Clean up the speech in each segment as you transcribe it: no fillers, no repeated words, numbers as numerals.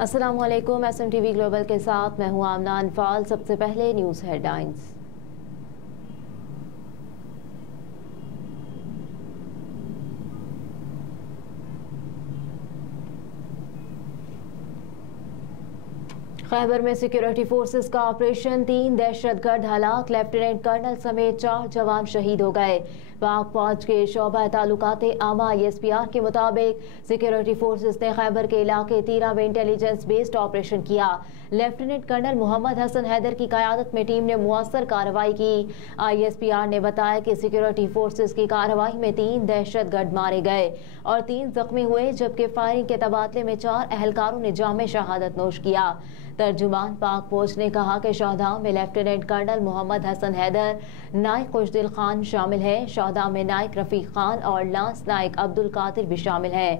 अस्सलामुअलैकुम। SMTV global के साथ मैं हूं आमना अनफाल। सबसे पहले न्यूज़ हेडलाइंस। खैबर में सिक्योरिटी फोर्सेस का ऑपरेशन, 3 दहशतगर्द हलाक, लेफ्टिनेंट कर्नल समेत 4 जवान शहीद हो गए। पाक फौज के शोबा ताल्लुकात आमा ISPR के मुताबिक सिक्योरिटी फोर्सेस ने खैबर के इलाके तीरा में इंटेलिजेंस बेस्ड ऑपरेशन किया। लेफ्टिनेंट कर्नल मोहम्मद हसन हैदर की क़यादत में टीम ने मुअस्सर कार्रवाई की। ISPR ने बताया कि सिक्योरिटी फोर्सेस की कार्रवाई में 3 दहशतगर्द मारे गए और 3 जख्मी हुए, जबकि फायरिंग के तबादले में 4 अहलकारों ने जाम शहादत नोश किया। तर्जुमान पाक फौज ने कहा कि शहदाओं में लेफ्टिनेंट कर्नल मोहम्मद हसन हैदर, नाइक खुशदिल खान शामिल है। शहदा में नाइक रफीक खान और लांस नाइक अब्दुल कादिर भी शामिल हैं।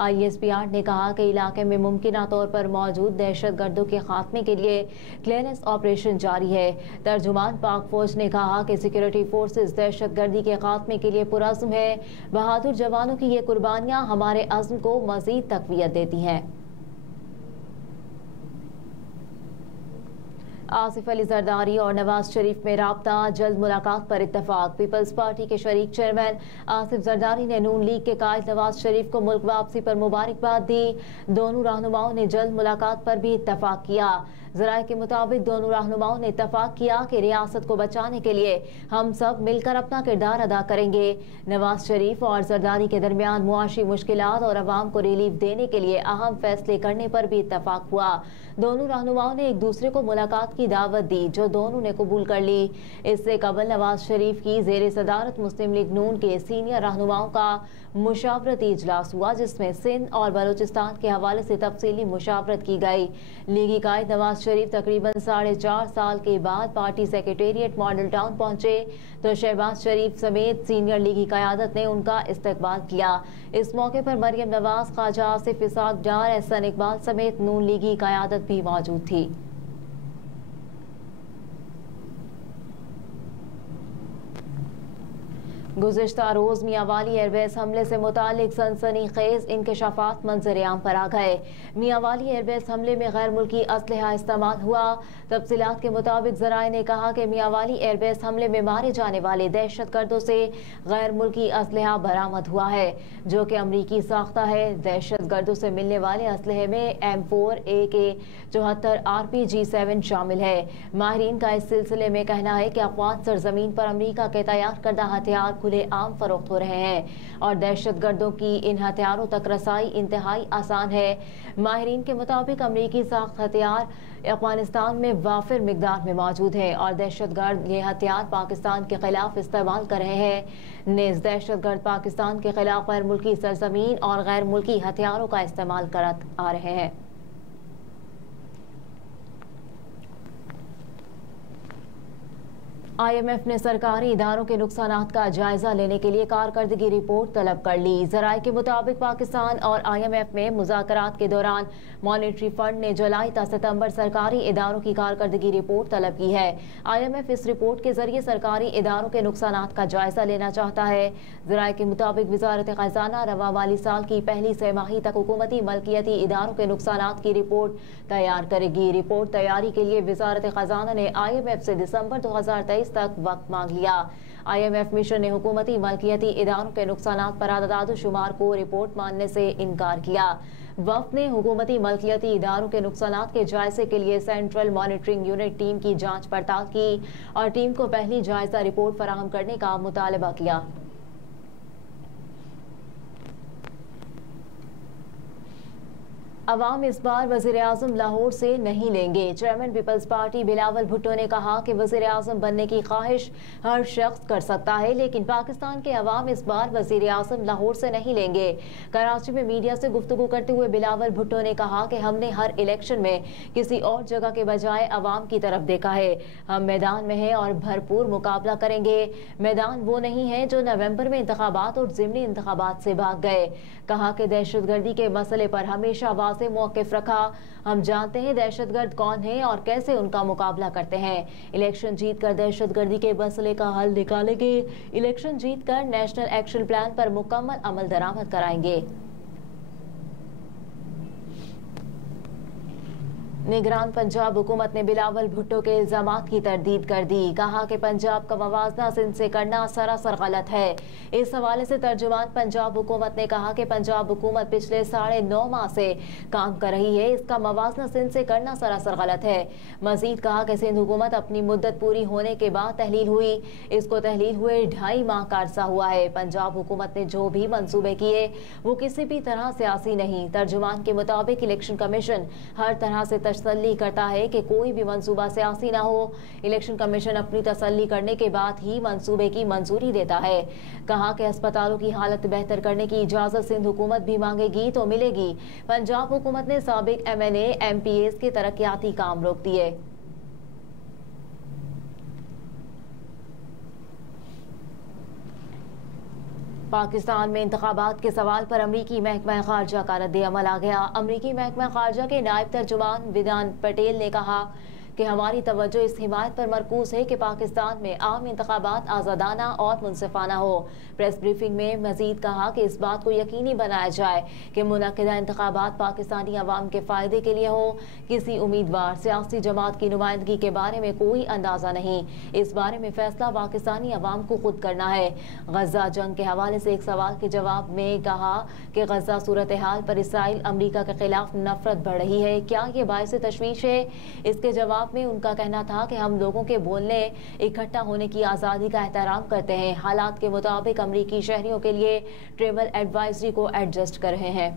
ISPR ने कहा कि इलाके में मुमकिना तौर पर मौजूद दहशतगर्दों के खात्मे के लिए क्लियरेंस ऑपरेशन जारी है। तर्जुमान पाक फौज ने कहा कि सिक्योरिटी फोर्सेस दहशतगर्दी के खात्मे के लिए पुरअज़्म है। बहादुर जवानों की ये कुर्बानियां हमारे अज़्म को मज़ीद तक़वियत देती हैं। आसिफ अली जरदारी और नवाज शरीफ में राब्ता, जल्द मुलाकात पर इत्तफाक। पीपल्स पार्टी के शरीक चेयरमैन आसिफ जरदारी ने नून लीग के कायद नवाज शरीफ को मुल्क वापसी पर मुबारकबाद दी। दोनों रहनुमाओं ने जल्द मुलाकात पर भी इत्तफाक किया। ज़राए के मुताबिक दोनों रहनुमाओं ने इत्तफाक किया कि रियासत को बचाने के लिए हम सब मिलकर अपना किरदार अदा करेंगे। नवाज शरीफ और जरदारी के दरमियान मुआशी मुश्किलात और अवाम को रिलीफ देने के लिए अहम फैसले करने पर भी इत्तफाक हुआ। दोनों रहनुमाओं ने एक दूसरे को मुलाकात की दावत दी, जो दोनों ने कबूल कर ली। इससे कबल नवाज शरीफ की ज़ेरे सदारत मुस्लिम लीग नून के सीनियर रहनुमाओं का मुशावरती इजलास हुआ, जिसमें सिंध और बलूचिस्तान के हवाले से तफसीली मुशावरत की गई। लीगी कायद नवाज शरीफ तकरीबन 4.5 साल के बाद पार्टी सेक्रेटेरिएट मॉडल टाउन पहुंचे तो शहबाज शरीफ समेत सीनियर लीगी क़यादत ने उनका इस्तकबाल किया। इस मौके पर मरियम नवाज, ख्वाजा आसिफ इसाक डार, एहसन इकबाल समेत नून लीगी क़यादत भी मौजूद थी। गुज़िश्ता रोज़ मियांवाली एयरबेस हमले से मुतालिक सनसनीखेज इंकशाफात मंजर-ए-आम पर आ गए। मियांवाली एयरबेस हमले में गैर मुल्की असलहा इस्तेमाल हुआ। तफसीलात के मुताबिक ज़राए ने कहा कि मियांवाली एयरबेस हमले में मारे जाने वाले दहशतगर्दों से गैर मुल्की असलहा बरामद हुआ है, जो कि अमरीकी साख्ता है। दहशतगर्दों से मिलने वाले असलहे में M4 AK-74 RPG-7 शामिल है। माहिरीन का इस सिलसिले में कहना है कि अफगान सरजमीन पर अमरीका के तैयार करदा हथियार खुले आम फरोख्त हो रहे हैं और दहशतगर्दों की इन हथियारों तक रसाई इंतहाई आसान है। माहिरीन के मुताबिक अमरीकी साख्त हथियार अफगानिस्तान में वाफिर मिकदार में मौजूद है और दहशतगर्द ये हथियार पाकिस्तान के खिलाफ इस्तेमाल कर रहे हैं। नेज़ दहशतगर्द पाकिस्तान के खिलाफ गैर मुल्की सरजमीन और गैर मुल्की हथियारों का इस्तेमाल कर आ रहे हैं। IMF ने सरकारी इदारों के नुकसानात का जायजा लेने के लिए कारकर्दगी रिपोर्ट तलब कर ली। ज़राए के मुताबिक पाकिस्तान और IMF में मुज़ाकरात के दौरान मॉनेटरी फंड ने जुलाई ta सितंबर सरकारी इदारों की कारकर्दगी रिपोर्ट तलब की है। IMF इस रिपोर्ट के जरिए सरकारी इदारों के नुकसानात का जायजा लेना चाहता है। ज़राए के मुताबिक वज़ारत ख़ज़ाना रवा माली साल की पहली छमाही तक हुकूमती मलकियती इदारों के नुकसानात की रिपोर्ट तैयार करेगी। रिपोर्ट तैयारी के लिए वज़ारत ख़ज़ाना ने IMF से दिसंबर 2023 तक वक्त मांग लिया। IMF मिशन ने हुकूमती मलकियती इदारों के नुकसानात पर आदाद-ओ-शुमार को रिपोर्ट मानने से इनकार किया। वफ़द ने हुकूमती मलकियती इदारों के नुकसानात के जायजे के लिए सेंट्रल मॉनिटरिंग यूनिट टीम की जांच पड़ताल की और टीम को पहली जायजा रिपोर्ट फराहम करने का मुतालबा किया। अवाम इस बार वज़ीर आज़म लाहौर से नहीं लेंगे। चेयरमैन पीपल्स पार्टी बिलावल भुट्टो ने कहा कि वज़ीर आज़म बनने की ख्वाहिश हर शख्स कर सकता है, लेकिन पाकिस्तान के अवाम इस बार वज़ीर आज़म लाहौर से नहीं लेंगे। कराची में मीडिया से गुफ्तगू करते हुए बिलावल भुट्टो ने कहा कि हमने हर इलेक्शन में किसी और जगह के बजाय अवाम की तरफ देखा है। हम मैदान में हैं और भरपूर मुकाबला करेंगे। मैदान वो नहीं है जो नवंबर में इंतखाबात और ज़िमनी इंतखाबात से भाग गए। कहा कि दहशतगर्दी के मसले पर हमेशा से मौक़िफ़ रखा। हम जानते हैं दहशतगर्द कौन है और कैसे उनका मुकाबला करते हैं। इलेक्शन जीतकर दहशतगर्दी के मसले का हल निकालेंगे। इलेक्शन जीतकर नेशनल एक्शन प्लान पर मुकम्मल अमल दरामद कराएंगे। निगरान पंजाब हुकूमत ने बिलावल भुट्टो के इल्जामात की तरदीद कर दी। कहा कि पंजाब का मवाजना सिंध से करना सरासर गलत है। इस हवाले से तर्जुमान पंजाब हुकूमत ने कहा कि पंजाब हुकूमत पिछले 9.5 माह से काम कर रही है, इसका मवाजना सिंध से करना सरासर गलत है। मजीद कहा कि सिंध हुकूमत अपनी मुद्दत पूरी होने के बाद तहलील हुई, इसको तहलील हुए 2.5 माह का अरसा हुआ है। पंजाब हुकूमत ने जो भी मंसूबे किए वो किसी भी तरह सियासी नहीं। तर्जुमान के मुताबिक इलेक्शन कमीशन हर तरह से तसल्ली करता है कि कोई भी मंसूबा सियासी ना हो। इलेक्शन कमीशन अपनी तसल्ली करने के बाद ही मंसूबे की मंजूरी देता है। कहा कि अस्पतालों की हालत बेहतर करने की इजाजत सिंध हुकूमत भी मांगेगी तो मिलेगी। पंजाब हुकूमत ने साबिक MNA MPAs के तरक्याती काम रोक दिए। पाकिस्तान में इंतखाबात के सवाल पर अमरीकी महकमा खारजा का रद्द-ए-अमल आ गया। अमरीकी महकमा खारजा के नायब तर्जुमान विदान पटेल ने कहा कि हमारी तवज्जो इस हिमायत पर मरकूज है कि पाकिस्तान में आम इंतखाबात आज़ादाना और मुनसिफाना हो। प्रेस ब्रीफिंग में मजीद कहा कि इस बात को यकीनी बनाया जाए कि मुनअक्किदा इंतखाबात पाकिस्तानी अवाम के फ़ायदे के लिए हो। किसी उम्मीदवार सियासी जमात की नुमाइंदगी के बारे में कोई अंदाज़ा नहीं, इस बारे में फैसला पाकिस्तानी अवाम को खुद करना है। गजा जंग के हवाले से एक सवाल के जवाब में कहा कि गजा सूरत हाल पर इसराइल अमरीका के खिलाफ नफरत बढ़ रही है, क्या ये बायस तशवीश है? इसके जवाब में उनका कहना था कि हम लोगों के बोलने इकट्ठा होने की आज़ादी का एहतराम करते हैं। हालात के मुताबिक अमरीकी शहरियों के लिए ट्रेवल एडवाइजरी को एडजस्ट कर रहे हैं।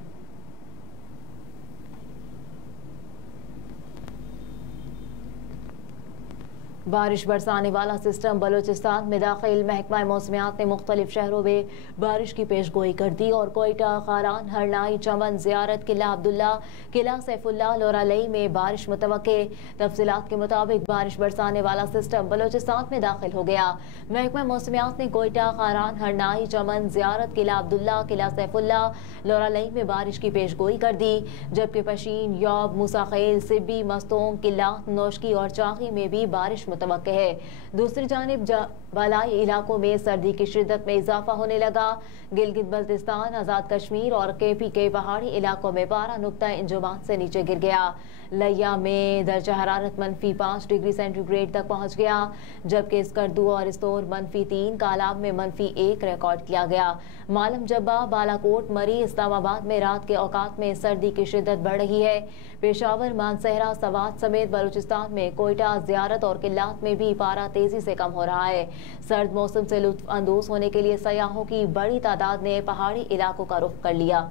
बारिश बरसाने वाला सिस्टम बलोचिस्तान में दाखिल। महकमा मौसमियात ने मुख्तलिफ शहरों में बारिश की पेशगोई कर दी और कोयटा, खारान, हरनाई, चमन, ज़ियारत, किला अब्दुल्ला, किला सैफुल्ला, लोरालई में बारिश मुतवक्के। तफसीलात के मुताबिक बारिश बरसाने वाला सिस्टम बलोचिस्तान में दाखिल हो गया। महकमा मौसमियात ने कोयटा, खारान, हरनाई, चमन, ज़ियारत, किला अब्दुल्ला, किला सैफुल्ला, लोरालई में बारिश की पेशगोई कर दी, जबकि पशीन, यौब, मूसाखेल, सिब्बी, मस्तोंग, किला, नौशकी और चाकी में भी बारिश मुतवक्के है। दूसरी जानिब बालाई इलाकों में सर्दी की शिद्दत में इजाफा होने लगा। गिलगित बल्तिस्तान, आज़ाद कश्मीर और KP के पहाड़ी इलाकों में पारा नुक्ता इंजुमान से नीचे गिर गया। लिया में दर्जा हरारत -5 डिग्री सेंटीग्रेड तक पहुंच गया, जबकि स्कर्दू और इस्तोर -3, कालाब में -1 रिकॉर्ड किया गया। मालम जब्बा, बालाकोट, मरी, इस्लामाबाद में रात के औकात में सर्दी की शिद्दत बढ़ रही है। पेशावर, मानसहरा, सवात समेत बलूचिस्तान में कोयटा, ज़ियारत और किल्लात में भी पारा तेजी से कम हो रहा है। सर्द मौसम से लुत्फ अंदोज होने के लिए सयाहों की बड़ी तादाद ने पहाड़ी इलाकों का रुख कर लिया।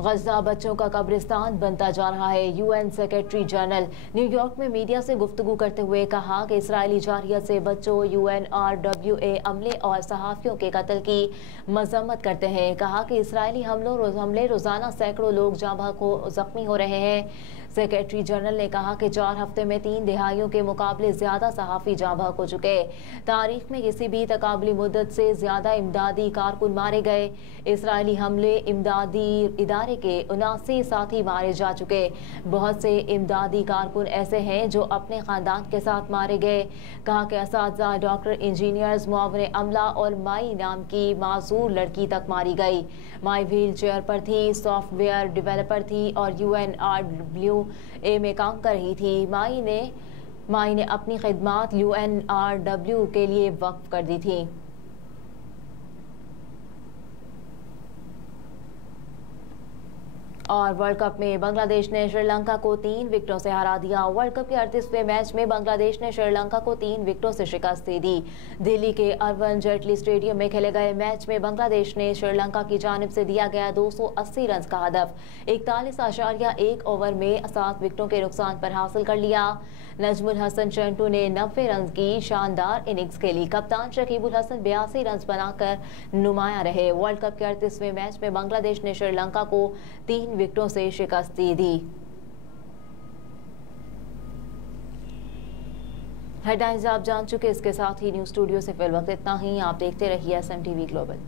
गजा बच्चों का कब्रिस्तान बनता जा रहा है। UN सेक्रेटरी जनरल न्यूयॉर्क में मीडिया से गुफ्तगू करते हुए कहा कि इसराइली जारियत से बच्चों, UNRWA अमले और सहाफ़ियों के कत्ल की मजम्मत करते हैं। कहा कि इसराइली हमले रोज़ाना सैकड़ों लोग जाँ जख्मी हो रहे हैं। सेक्रेटरी जनरल ने कहा कि 4 हफ्ते में 3 दिहाइयों के मुकाबले ज्यादा सहाफ़ी जाँ बहक हो चुके। तारीख में किसी भी तकाबली मुद्दत से ज्यादा इमदादी कारकुन मारे गए। इसराइली हमले इमदादी इदारे के 79 साथी मारे जा चुके। बहुत से इमदादी कारकुन ऐसे हैं जो अपने खानदान के साथ मारे गए। कहा कि असातिज़ा, डॉक्टर, इंजीनियर्स, मुआवने अमला और माई नाम की माजूर लड़की तक मारी गई। माई व्हील चेयर पर थी, सॉफ्टवेयर डेवलपर थी और UNRWA में काम कर रही थी। माई ने अपनी खिदमात UNRW के लिए वक्फ कर दी थी। और वर्ल्ड कप में बांग्लादेश ने श्रीलंका को 3 विकेटों से हरा दिया। वर्ल्ड कप के 38वें मैच में बांग्लादेश ने श्रीलंका को 3 विकेटों से शिकस्त दे दी। दिल्ली के अरविंद जेटली स्टेडियम में खेले गए मैच में बांग्लादेश ने श्रीलंका की जानिब से दिया गया 280 रन का हदफ 41.1 ओवर में 7 विकेटों के नुकसान पर हासिल कर लिया। नजमुल हसन चंटू ने 90 रन की शानदार इनिंग्स खेली। कप्तान शकीबुल हसन 82 रन बनाकर नुमाया रहे। वर्ल्ड कप के 38वें मैच में बांग्लादेश ने श्रीलंका को 3 विकेटों से शिकस्त दी। हेडलाइंस आप जान चुके। इसके साथ ही न्यूज स्टूडियो से फिल वक्त इतना ही। आप देखते रहिए SMTV ग्लोबल।